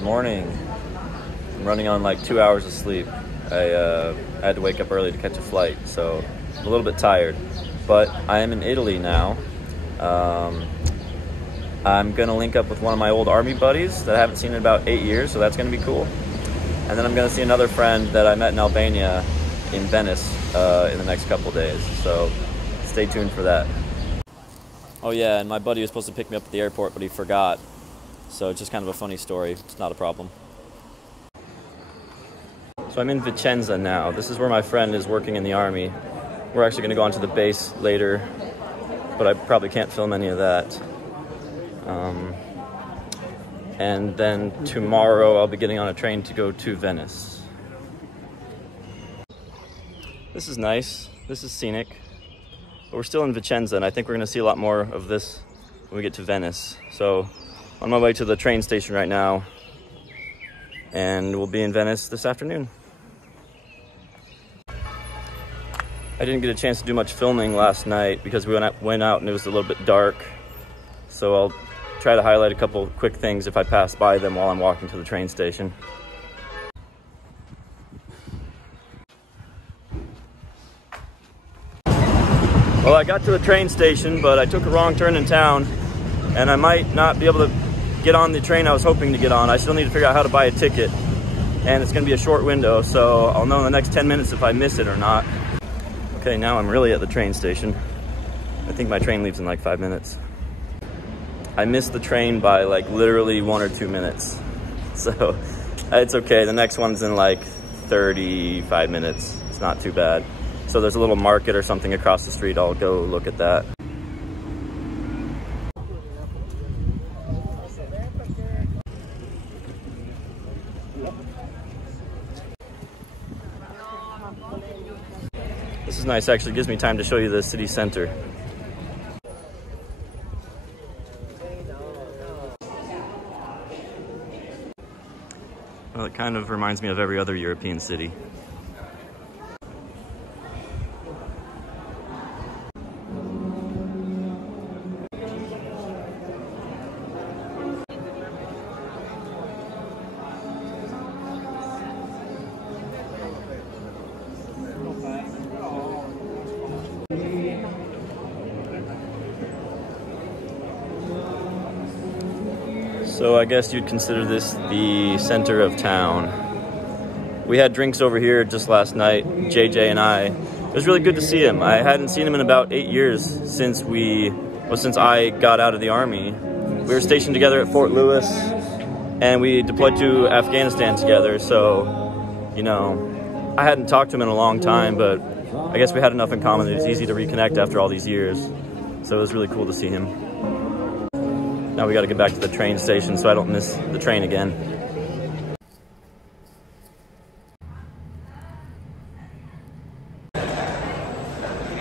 Good morning. I'm running on like 2 hours of sleep. I had to wake up early to catch a flight, so I'm a little bit tired. But I am in Italy now. I'm gonna link up with one of my old army buddies that I haven't seen in about 8 years, so that's gonna be cool. And then I'm gonna see another friend that I met in Albania in Venice in the next couple days. So stay tuned for that. Oh yeah, and my buddy was supposed to pick me up at the airport, but he forgot. So it's just kind of a funny story. It's not a problem. So I'm in Vicenza now. This is where my friend is working in the army. We're actually gonna go onto the base later, but I probably can't film any of that. And then tomorrow I'll be getting on a train to go to Venice. This is nice. This is scenic. But we're still in Vicenza, and I think we're going to see a lot more of this when we get to Venice. So on my way to the train station right now, and we'll be in Venice this afternoon. I didn't get a chance to do much filming last night because we went out and it was a little bit dark. So I'll try to highlight a couple quick things if I pass by them while I'm walking to the train station. Well, I got to the train station, but I took a wrong turn in town, and I might not be able to get on the train I was hoping to get on. I still need to figure out how to buy a ticket, and it's gonna be a short window, so I'll know in the next 10 minutes if I miss it or not. Okay, now I'm really at the train station. I think my train leaves in like 5 minutes. I missed the train by like literally 1 or 2 minutes. So it's okay. The next one's in like 35 minutes. It's not too bad. So there's a little market or something across the street. I'll go look at that. This is nice, actually. It gives me time to show you the city center. Well, it kind of reminds me of every other European city. So I guess you'd consider this the center of town. We had drinks over here just last night, JJ and I. It was really good to see him. I hadn't seen him in about 8 years since I got out of the army. We were stationed together at Fort Lewis, and we deployed to Afghanistan together. So, you know, I hadn't talked to him in a long time, but I guess we had enough in common that it was easy to reconnect after all these years. So it was really cool to see him. Now we got to get back to the train station so I don't miss the train again.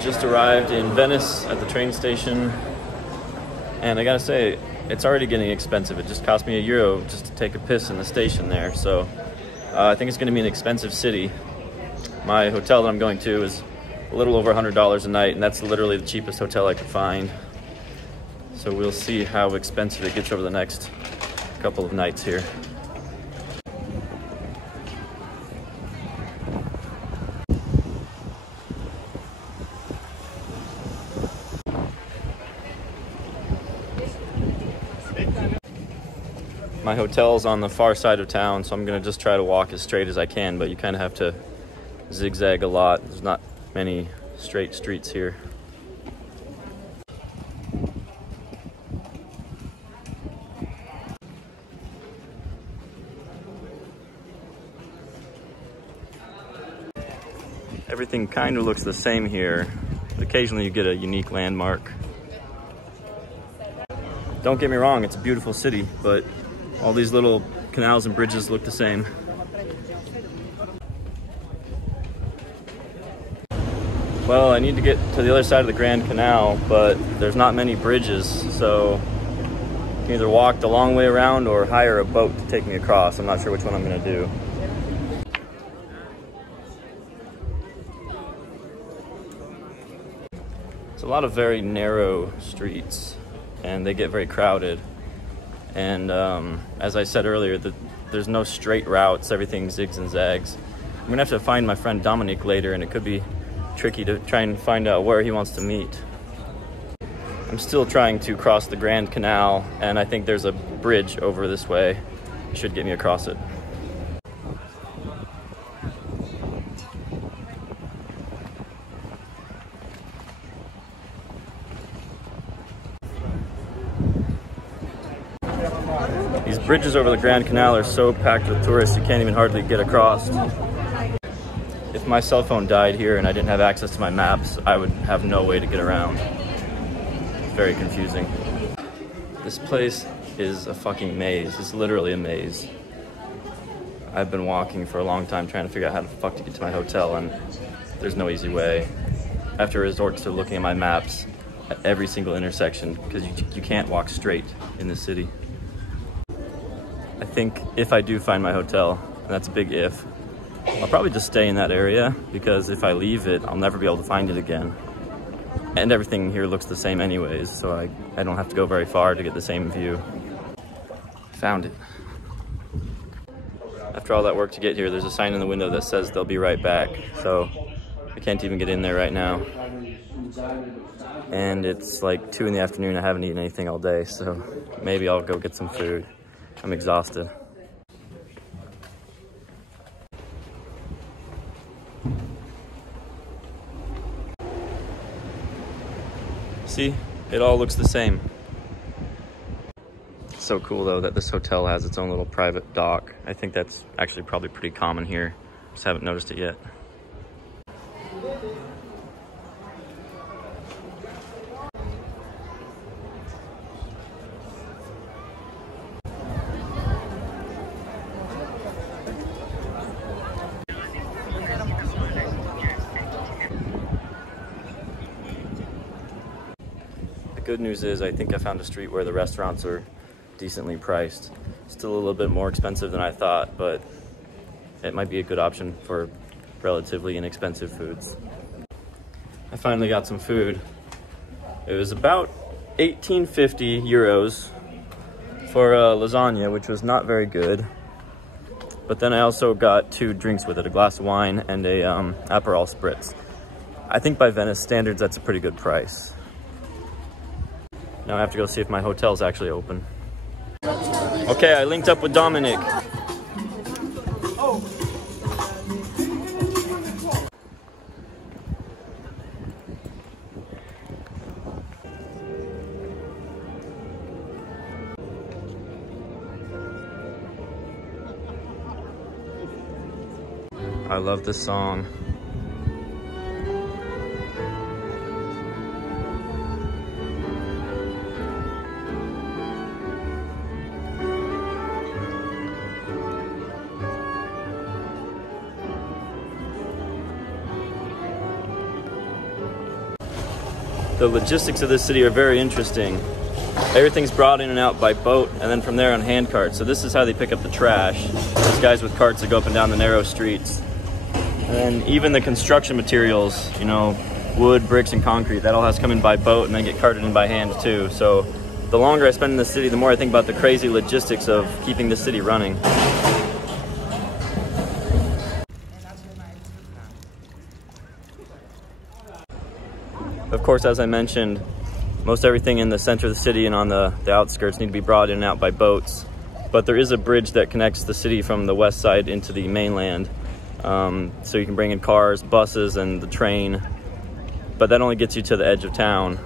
Just arrived in Venice at the train station, and I gotta say, it's already getting expensive. It just cost me €1 just to take a piss in the station there, so I think it's gonna be an expensive city. My hotel that I'm going to is a little over $100 a night, and that's literally the cheapest hotel I could find. So we'll see how expensive it gets over the next couple of nights here. My hotel's on the far side of town, so I'm gonna just try to walk as straight as I can, but you kind of have to zigzag a lot. There's not many straight streets here. Everything kind of looks the same here, but occasionally you get a unique landmark. Don't get me wrong, it's a beautiful city, but all these little canals and bridges look the same. Well, I need to get to the other side of the Grand Canal, but there's not many bridges, so I can either walk the long way around or hire a boat to take me across. I'm not sure which one I'm gonna do. It's a lot of very narrow streets, and they get very crowded. And as I said earlier, there's no straight routes, everything zigs and zags. I'm gonna have to find my friend Dominic later, and it could be tricky to try and find out where he wants to meet. I'm still trying to cross the Grand Canal, and I think there's a bridge over this way. It should get me across it. These bridges over the Grand Canal are so packed with tourists you can't even hardly get across. If my cell phone died here and I didn't have access to my maps, I would have no way to get around. It's very confusing. This place is a fucking maze. It's literally a maze. I've been walking for a long time trying to figure out how the fuck to get to my hotel, and there's no easy way. I have to resort to looking at my maps at every single intersection because you can't walk straight in the city. I think if I do find my hotel, and that's a big if, I'll probably just stay in that area, because if I leave it, I'll never be able to find it again. And everything here looks the same anyways, so I don't have to go very far to get the same view. Found it. After all that work to get here, there's a sign in the window that says they'll be right back, so I can't even get in there right now. And it's like 2 in the afternoon, I haven't eaten anything all day, so maybe I'll go get some food. I'm exhausted. See, it all looks the same. It's so cool though that this hotel has its own little private dock. I think that's actually probably pretty common here. Just haven't noticed it yet. The good news is I think I found a street where the restaurants are decently priced. Still a little bit more expensive than I thought, but it might be a good option for relatively inexpensive foods. I finally got some food. It was about 1850 euros for a lasagna, which was not very good. But then I also got 2 drinks with it, a glass of wine and a Aperol Spritz. I think by Venice standards, that's a pretty good price. Now I have to go see if my hotel's actually open. Okay, I linked up with Dominic. I love this song. The logistics of this city are very interesting. Everything's brought in and out by boat, and then from there on hand carts. So this is how they pick up the trash. There's guys with carts that go up and down the narrow streets. And then even the construction materials, you know, wood, bricks, and concrete, that all has to come in by boat and then get carted in by hand too. So the longer I spend in the city, the more I think about the crazy logistics of keeping the city running. Of course, as I mentioned, most everything in the center of the city and on the outskirts need to be brought in and out by boats. But there is a bridge that connects the city from the west side into the mainland. So you can bring in cars, buses, and the train. But that only gets you to the edge of town.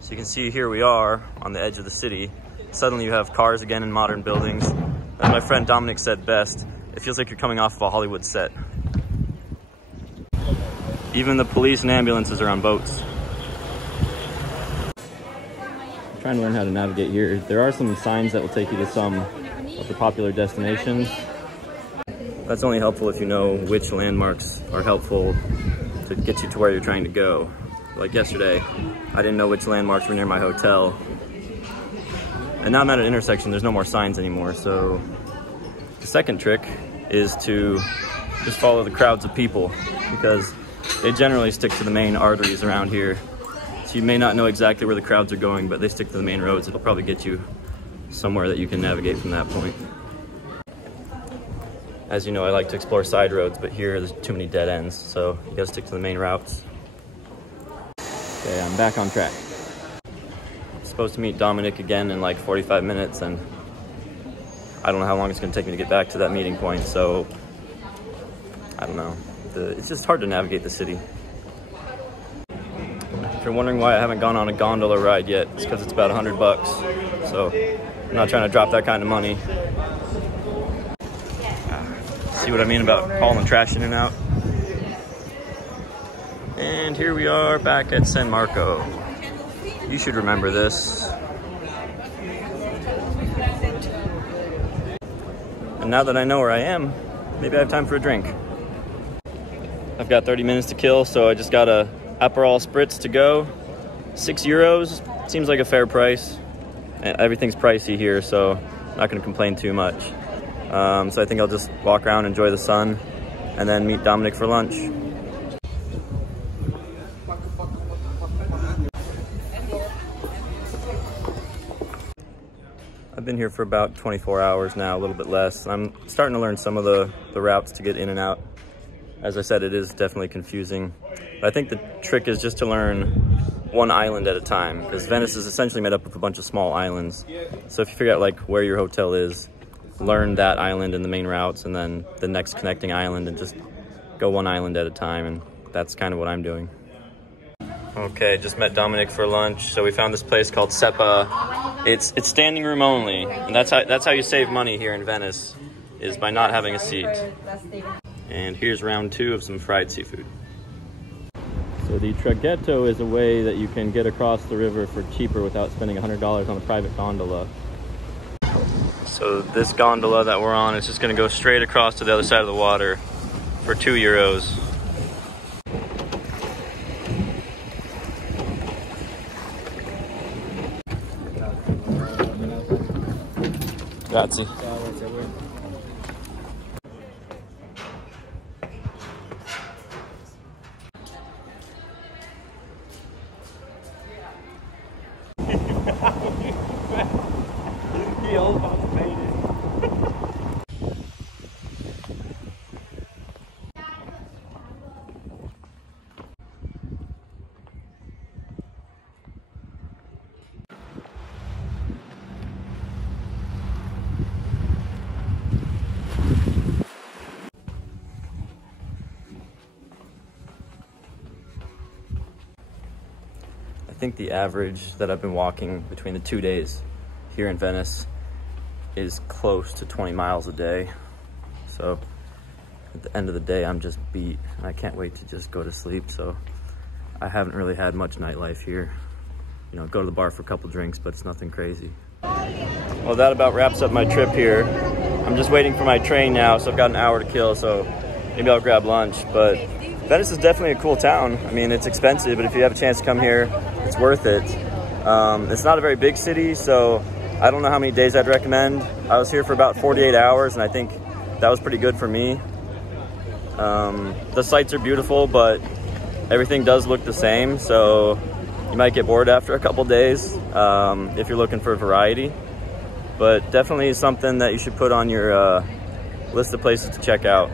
So you can see here we are on the edge of the city. Suddenly you have cars again in modern buildings. As my friend Dominic said best, it feels like you're coming off of a Hollywood set. Even the police and ambulances are on boats. I'm trying to learn how to navigate here. There are some signs that will take you to some of the popular destinations. That's only helpful if you know which landmarks are helpful to get you to where you're trying to go. Like yesterday, I didn't know which landmarks were near my hotel. And now I'm at an intersection, there's no more signs anymore, so the second trick is to just follow the crowds of people, because they generally stick to the main arteries around here. So you may not know exactly where the crowds are going, but they stick to the main roads. It'll probably get you somewhere that you can navigate from that point. As you know, I like to explore side roads, but here there's too many dead ends, so you gotta stick to the main routes. Okay, I'm back on track. I'm supposed to meet Dominic again in like 45 minutes, and I don't know how long it's gonna take me to get back to that meeting point, so I don't know. It's just hard to navigate the city. If you're wondering why I haven't gone on a gondola ride yet, it's because it's about 100 bucks. So I'm not trying to drop that kind of money. See what I mean about hauling trash in and out? And here we are back at San Marco. You should remember this. And now that I know where I am, maybe I have time for a drink. I've got 30 minutes to kill, so I just got a Aperol Spritz to go. €6, seems like a fair price. Everything's pricey here, so I'm not gonna complain too much. So I think I'll just walk around, enjoy the sun, and then meet Dominic for lunch. I've been here for about 24 hours now, a little bit less. I'm starting to learn some of the routes to get in and out. As I said, it is definitely confusing. But I think the trick is just to learn one island at a time, because Venice is essentially made up of a bunch of small islands. So if you figure out like where your hotel is, learn that island and the main routes, and then the next connecting island, and just go one island at a time, and that's kind of what I'm doing. Okay, just met Dominic for lunch. So we found this place called Seppa. It's standing room only, and that's how you save money here in Venice, is by not having a seat. And here's round 2 of some fried seafood. So the traghetto is a way that you can get across the river for cheaper without spending $100 on a private gondola. So this gondola that we're on is just gonna go straight across to the other side of the water for €2. Grazie. He almost made it. I think the average that I've been walking between the 2 days here in Venice is close to 20 miles a day. So at the end of the day, I'm just beat. I can't wait to just go to sleep. So I haven't really had much nightlife here. You know, go to the bar for a couple drinks, but it's nothing crazy. Well, that about wraps up my trip here. I'm just waiting for my train now, so I've got an hour to kill, so maybe I'll grab lunch. But Venice is definitely a cool town. I mean, it's expensive, but if you have a chance to come here, it's worth it. It's not a very big city, so I don't know how many days I'd recommend. I was here for about 48 hours, and I think that was pretty good for me. The sights are beautiful, but everything does look the same, so you might get bored after a couple days if you're looking for variety. But definitely something that you should put on your list of places to check out.